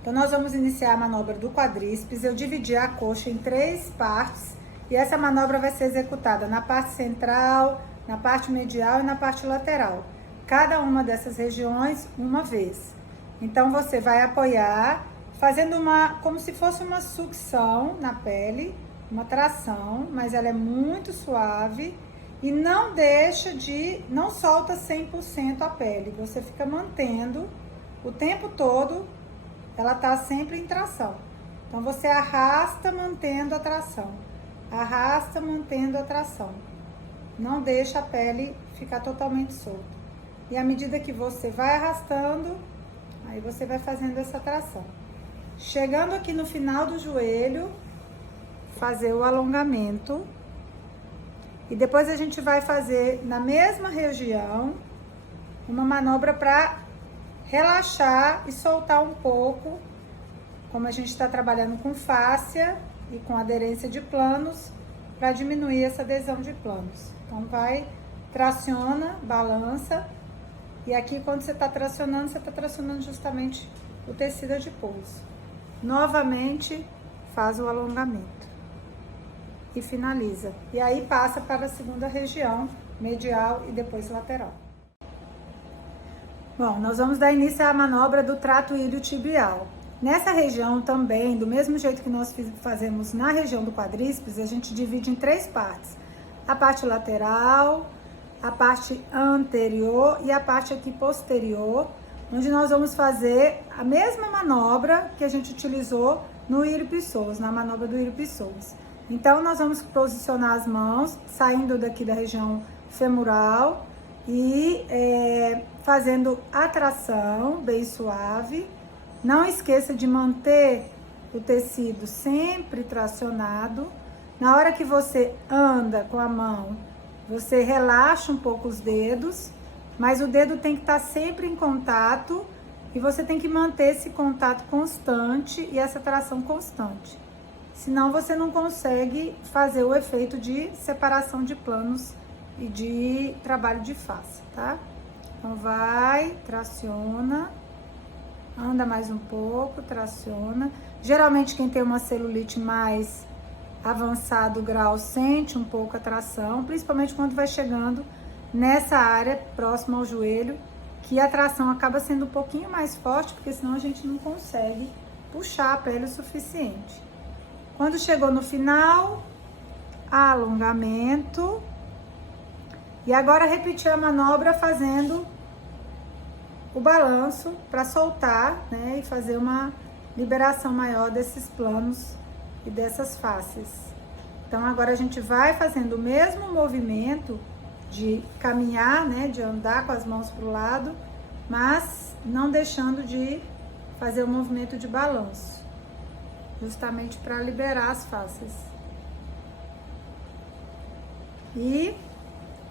Então, nós vamos iniciar a manobra do quadríceps. Eu dividi a coxa em 3 partes e essa manobra vai ser executada na parte central, na parte medial e na parte lateral. Cada uma dessas regiões, uma vez. Então, você vai apoiar, fazendo como se fosse uma sucção na pele, uma tração, mas ela é muito suave e não solta 100% a pele. Você fica mantendo o tempo todo, ela tá sempre em tração. Então, você arrasta mantendo a tração. Arrasta mantendo a tração. Não deixa a pele ficar totalmente solta. E à medida que você vai arrastando, aí você vai fazendo essa tração. Chegando aqui no final do joelho, fazer o alongamento. E depois a gente vai fazer na mesma região uma manobra para relaxar e soltar um pouco, como a gente está trabalhando com fáscia e com aderência de planos, para diminuir essa adesão de planos. Então, traciona, balança, e aqui quando você está tracionando justamente o tecido adiposo. Novamente, faz o alongamento e finaliza. E aí passa para a segunda região, medial e depois lateral. Bom, nós vamos dar início à manobra do trato iliotibial. Nessa região também, do mesmo jeito que nós fazemos na região do quadríceps, a gente divide em 3 partes. A parte lateral, a parte anterior e a parte aqui posterior, onde nós vamos fazer a mesma manobra que a gente utilizou no ilho-psoas, na manobra do ilho-psoas. Então, nós vamos posicionar as mãos, saindo daqui da região femoral e fazendo a tração bem suave. Não esqueça de manter o tecido sempre tracionado. Na hora que você anda com a mão, você relaxa um pouco os dedos, mas o dedo tem que estar sempre em contato e você tem que manter esse contato constante e essa tração constante. Senão você não consegue fazer o efeito de separação de planos e de trabalho de face, tá? Então vai, traciona, anda mais um pouco, traciona. Geralmente quem tem uma celulite mais avançado grau sente um pouco a tração, principalmente quando vai chegando nessa área próxima ao joelho, que a tração acaba sendo um pouquinho mais forte, porque senão a gente não consegue puxar a pele o suficiente. Quando chegou no final, alongamento. E agora repetir a manobra fazendo o balanço para soltar, né? E fazer uma liberação maior desses planos e dessas faces. Então, agora a gente vai fazendo o mesmo movimento de caminhar, né? De andar com as mãos para o lado, mas não deixando de fazer o movimento de balanço. Justamente para liberar as faces. E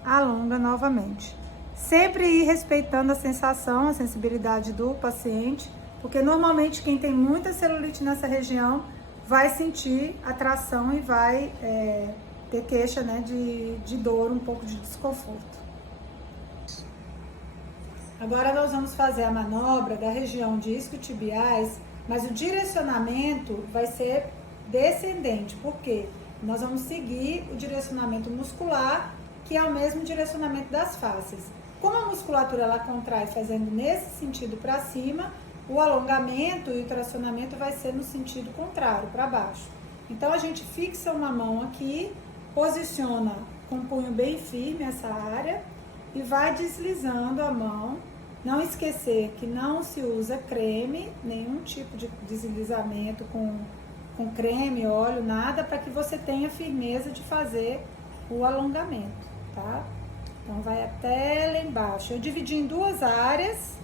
alonga novamente. Sempre ir respeitando a sensação, a sensibilidade do paciente, porque normalmente quem tem muita celulite nessa região vai sentir a tração e vai ter queixa, né, de dor, um pouco de desconforto. Agora nós vamos fazer a manobra da região de isquiotibiais, mas o direcionamento vai ser descendente, porque nós vamos seguir o direcionamento muscular, que é o mesmo direcionamento das faces. Como a musculatura ela contrai fazendo nesse sentido para cima, o alongamento e o tracionamento vai ser no sentido contrário, para baixo. Então, a gente fixa uma mão aqui, posiciona com o punho bem firme essa área e vai deslizando a mão. Não esquecer que não se usa creme, nenhum tipo de deslizamento com creme, óleo, nada, para que você tenha firmeza de fazer o alongamento, tá? Então, vai até lá embaixo. Eu dividi em 2 áreas,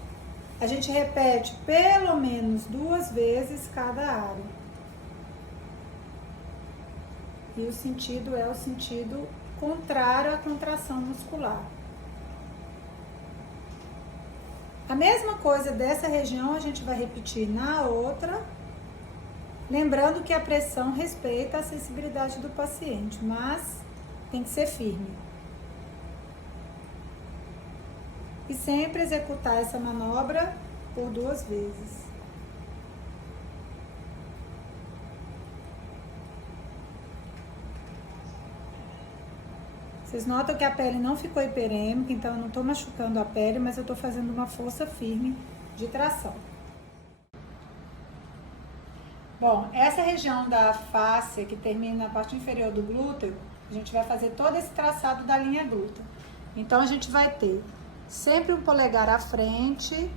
a gente repete pelo menos 2 vezes cada área. E o sentido é o sentido contrário à contração muscular. A mesma coisa dessa região a gente vai repetir na outra, lembrando que a pressão respeita a sensibilidade do paciente, mas tem que ser firme. E sempre executar essa manobra por 2 vezes. Vocês notam que a pele não ficou hiperêmica, então eu não estou machucando a pele, mas eu estou fazendo uma força firme de tração. Bom, essa região da face que termina na parte inferior do glúteo, a gente vai fazer todo esse traçado da linha glútea. Então a gente vai ter sempre um polegar à frente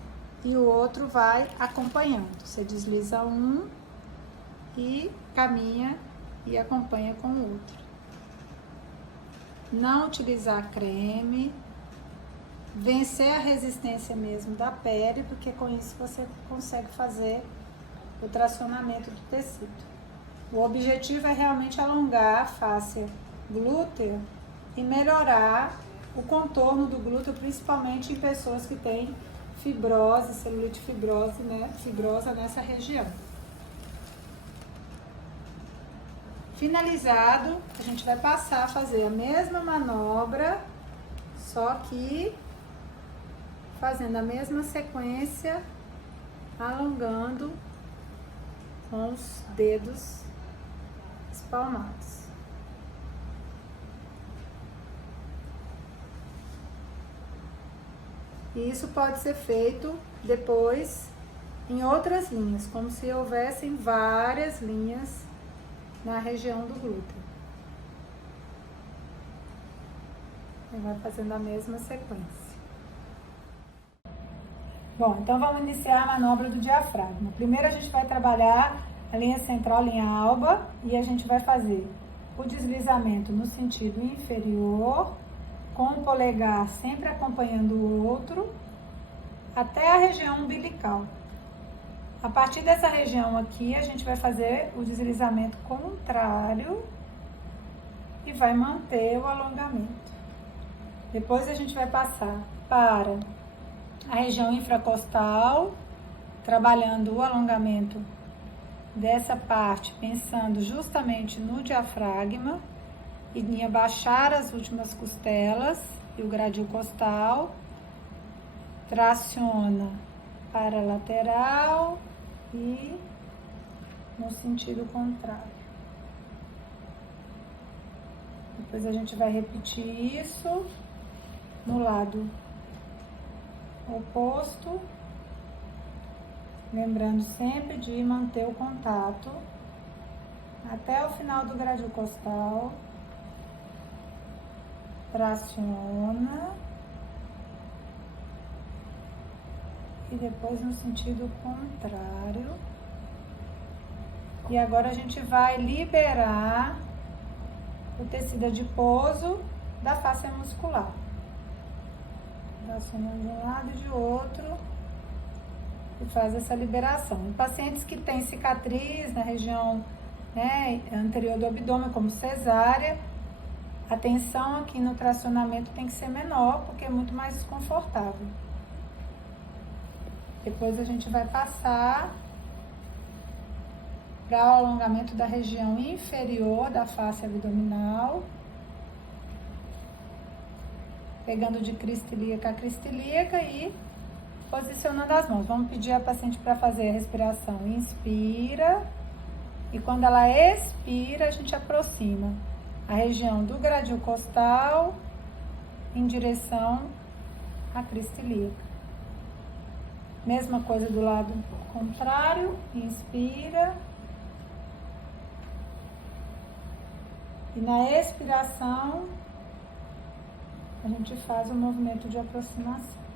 e o outro vai acompanhando. Você desliza um e caminha e acompanha com o outro. Não utilizar creme, vencer a resistência mesmo da pele, porque com isso você consegue fazer o tracionamento do tecido. O objetivo é realmente alongar a face glútea e melhorar o contorno do glúteo, principalmente em pessoas que têm fibrose, celulite fibrose, né? Fibrosa nessa região. Finalizado, a gente vai passar a fazer a mesma manobra, só que fazendo a mesma sequência, alongando com os dedos espalmados. E isso pode ser feito depois em outras linhas, como se houvessem várias linhas na região do glúteo. E vai fazendo a mesma sequência. Bom, então vamos iniciar a manobra do diafragma. Primeiro a gente vai trabalhar a linha central, linha alba, e a gente vai fazer o deslizamento no sentido inferior, com o polegar sempre acompanhando o outro, até a região umbilical. A partir dessa região aqui, a gente vai fazer o deslizamento contrário e vai manter o alongamento. Depois a gente vai passar para a região infracostal, trabalhando o alongamento dessa parte, pensando justamente no diafragma, e em abaixar as últimas costelas e o gradil costal, traciona para a lateral e no sentido contrário. Depois a gente vai repetir isso no lado oposto, lembrando sempre de manter o contato até o final do gradil costal. Traciona e depois no sentido contrário. E agora a gente vai liberar o tecido adiposo da face muscular. Tracionando de um lado e de outro e faz essa liberação. Em pacientes que têm cicatriz na região, né, anterior do abdômen, como cesárea, a tensão aqui no tracionamento tem que ser menor, porque é muito mais desconfortável. Depois a gente vai passar para o alongamento da região inferior da face abdominal, pegando de crista ilíaca a crista ilíaca e posicionando as mãos. Vamos pedir a paciente para fazer a respiração. Inspira e quando ela expira, a gente aproxima a região do gradil costal em direção à crista ilíaca. Mesma coisa do lado contrário, inspira. E na expiração, a gente faz o movimento de aproximação.